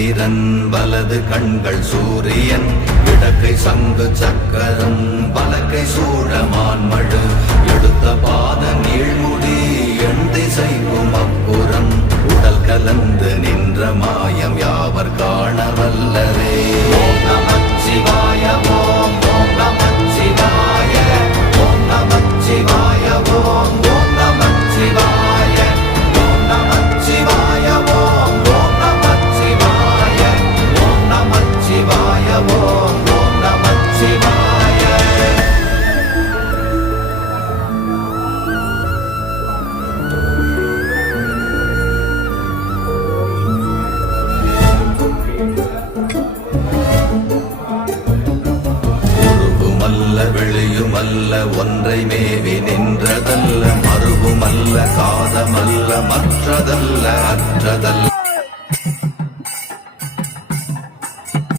சந்திரன் வலது கண்கள் சூரியன் இடக்கை சங்கு சக்கரம் பலக்கை சூழமான்மழு எடுத்த பாத நீழ்முடி எண் திசைக்கும் அப்புறம் உடல் கலந்து நின்ற மாயம் யாவர் காண வல்லரே. ஓம் நமச்சிவாய ஓம் ஓம் நமச்சிவாய ஓம் நமச்சிவாய ஓம் ஓம் நமச்சிவாய ஓம் நமச்சிவாய ஓம் ஓம் நமச்சிவாய ஓம் நமச்சிவாய ஓம் ஓம் நமச்சிவாய. வெளியுமல்ல ஒன்றை மேவி நின்றதல்ல மறுவுமல்ல காதமல்ல மற்றதல்ல அற்றதல்ல